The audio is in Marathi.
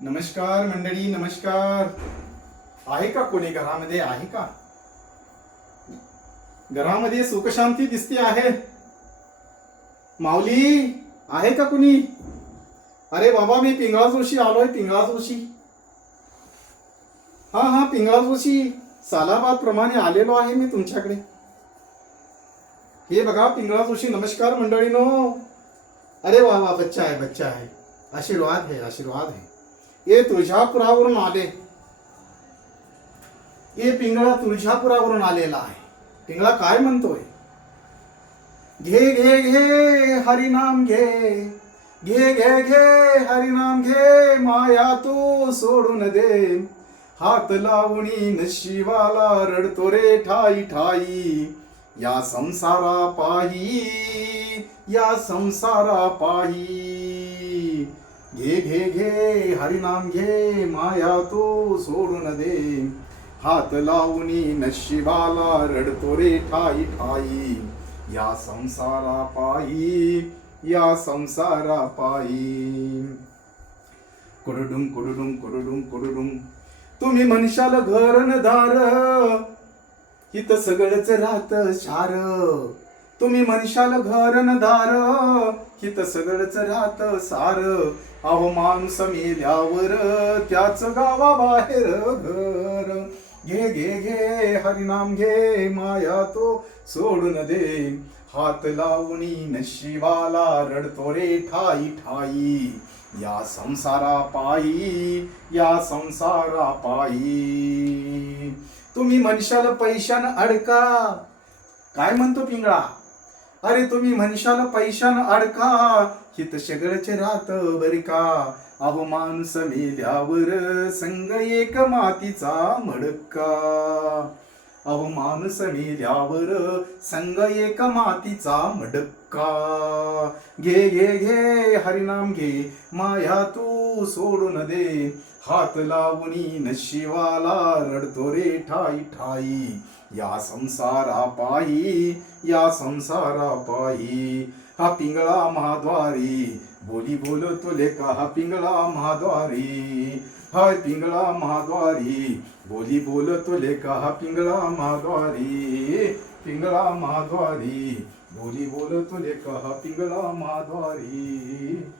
नमस्कार मंडळी, नमस्कार. आहे का कोणी घरामध्ये? आहे का घरामध्ये? सुखशांती दिसते आहे. माऊली आहे का कुणी? अरे बाबा, मी पिंगळा जोशी आलोय. पिंगळा जोशी, हा पिंगळा जोशी, सालाबाद प्रमाणे आलेलो आहे मी तुमच्याकडे. हे बघा पिंगळा जोशी. नमस्कार मंडळीनो. अरे वा वा, बच्चा आहे, बच्चा आहे. आशीर्वाद है, आशीर्वाद है. ये तुळजापुरावरून आले. ये पिंगळा तुळजापुरावरून आलेला आहे. पिंगळा काय म्हणतोय? घे घे घे हरिनाम घे, घे घे घे हरिनाम घे, माया तू सोडून दे. हात लावणी नशिबाला रडतो रे ठाई ठाई. या संसारा पाही, या संसारा पाही. घे घे घे हरिनाम घे, माया तू सोडून दे. हात लावणी नशिबाला रडतो रे ठाई ठाई. या संसारा पायी, या संसारा पायी. कुडुडुम कुडुडुम कुडुडुम कुडुडुम. तुम्ही म्हणशाल घर न दार, हित सगळंच राहत शार. तुम्ही म्हणशाल घर न दार, हित सगळंच राहत सार. अहो माणूस मेल्यावर त्याच गावाबाहेर घर. घे घे घे हरिनाम घे, माया तो सोडून दे. हात लावणी नशिबाला रडतो रे ठाई ठाई. या संसारा पायी, या संसारा पायी. तुम्ही म्हणशाल पैशान अडका. काय म्हणतो पिंगळा? अरे तुम्ही म्हणशाल पैशान अडका, हित सगळंच राहत बरी का. अहो माणूस मेल्यावर संग एक मातीचा मडका. अहो माणूस मेल्यावर संग एक मातीचा मडका. घे घे घे हरिनाम घे, माया तू सोडून दे. हात लावणी नशिबाला रडतो रे ठाई ठाई. या संसारा पायी, या संसारा पायी. हा पिंगळा महाद्वारी, बोली बोलतो लेका. हा पिंगळा महाद्वारी, हाय पिंगळा महाद्वारी, बोली बोलतो लेका. हा पिंगळा महाद्वारी, पिंगळा महाद्वारी, बोली बोलतो लेका. हा पिंगळा महाद्वारी.